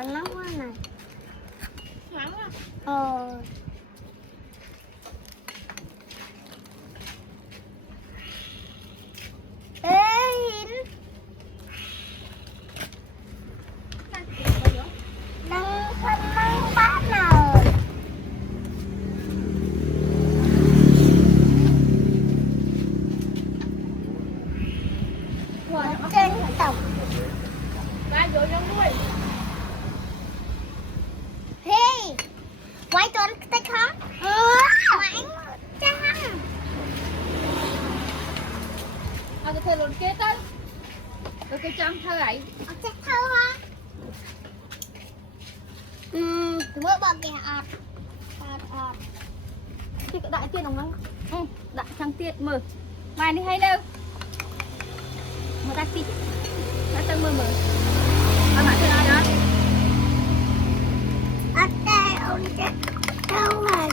còn nóng quá này. Nóng à? Ê Hiến đang phân nắng bát nào trên tổng Ba vô trong nuôi. Hey quay tuần tích không? Quánh chăng Cái thơ lồn kết á. Rồi cái trong thơ ấy. chắc thâu hả? Bữa bọn kìa ọt Thì cái đại tiên ông lắm. Đại thằng tiệt mở. Mày đi hay đâu? Một ta tí. Đã tân mở. Bạn thơ ai đó? ông chắc thâu hả?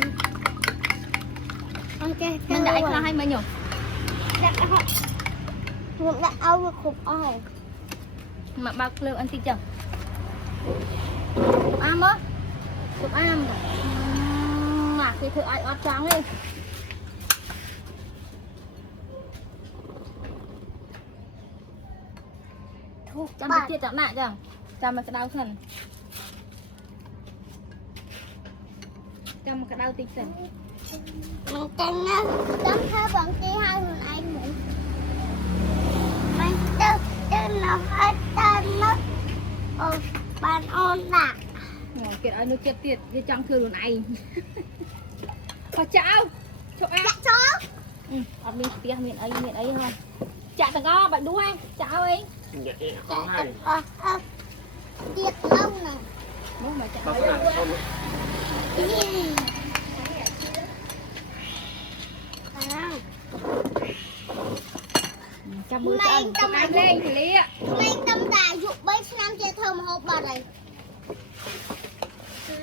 Ông chắc thâu Mình đại là hay mà nhổ. Ngụm đã áo được khục ơi. Mà bạc lượng ăn tí chồng. Cục am á. Cục am. Mà cái thợ ai ót trắng đi. Chăm cái tiết chạm lại chẳng. Chăm cái đau thần. Chăm cái đau tinh thần. Mình chăm nha. Chăm thơ bọn kia hai người anh muốn. Mình tư nó hết tên mất. Bạn ôn lạc. Kiệt ơi, nó kiệt tiệt cái trong thư luôn này. Có cháu. Chúc em. Dạ cháu. Ở bên kia miền ấy không. Chả thằng có bạn đuôi cháu ấy. Dạ con hay. Tiệt lông này. Đúng mà cháu. Con là con. Chăm mưa cho ăn lên thì lý ạ. Mình tâm đà dụ bấy năm chơi thơ một hộp bà đây.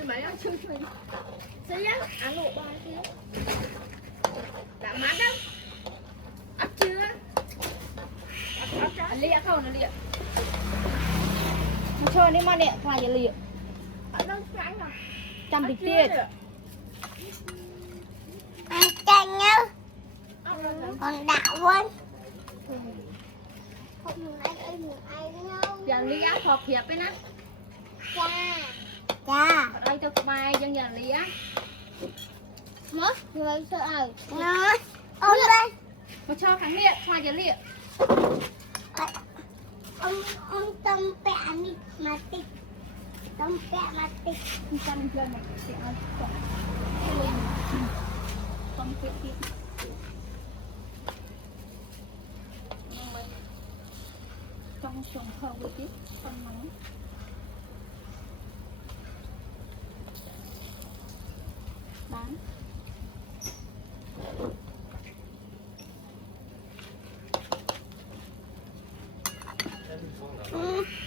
Mấy ăn chơi mình. Sẽ nhá, ăn lộ bài kia. Đã mát đâu. Ấp chưa? Ấp lịa không nó lịa. Nó chơi đi mà nè, khoai giờ lịa. Chăm bị tiệt. Chanh nhá. Còn đạo quân. Không ai nhau. Giờ lịa thọt hiệp ấy nè. Cha. Ở đây cho bài dân giờ lịa. Mất, người sợ ơi. Nó. Ôi đây. Nó cho kháng liệt, khoai giờ lịa. Ông tâm bẹ đi mà tích. Tâm bẹ mà tích. Chăm lên một cái áo chọn. Tâm tiện tiện. Trong trồng khâu với tí con nóng bán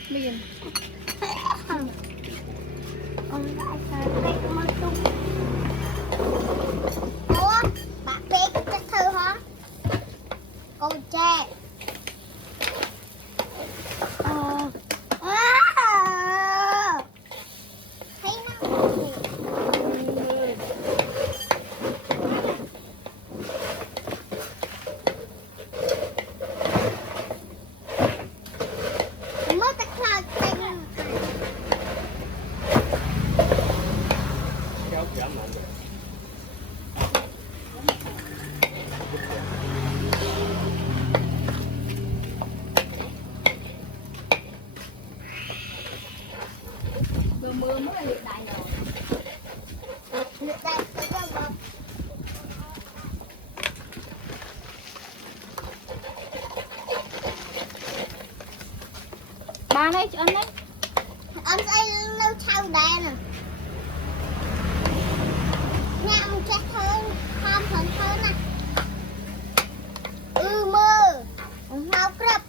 liền ông đã sợ đây có một tung. Ủa bạn biết cái thư hả? Cô tre. Thấy nó mất cái khăn tên. Kéo kéo mỏng. mưa mới là hiện đại rồi. Hiện đại cái đâu mà Ba đấy, chị ăn đấy. ông sẽ lâu sau đây nè. Nhà ông chết hơn, không hơn nè. Mơ. Ông hao crập.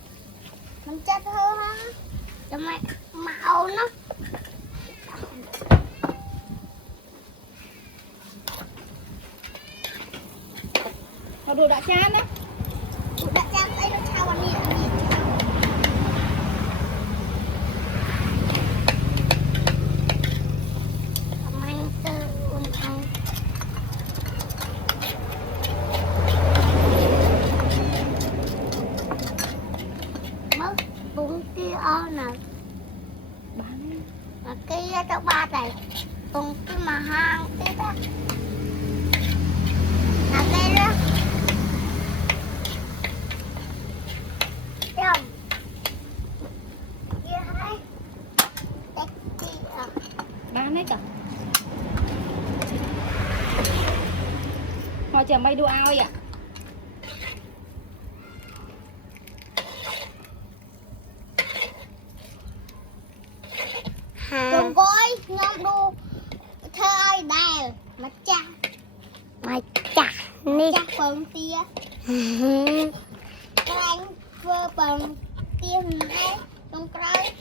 Mình chết hơn á. Cho mày màu nó. Họ đồ đã chán đấy. Đồ đã chán ấy nó chào anh nhỉ. មកជាមិនដួលឲ្យ Rồng gối ngâm đu thơ ai đèl mà chặt đi chặt phần tia anh vơ phần tia này trong cái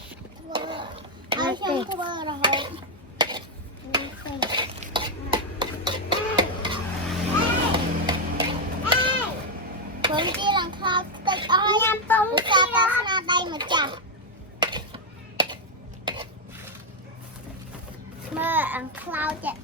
ai xong thơ bơ rồi phần tia làm kho tịch ơi nhằm tông ra ta ra đây mà chặt mơ ăn cloud chạy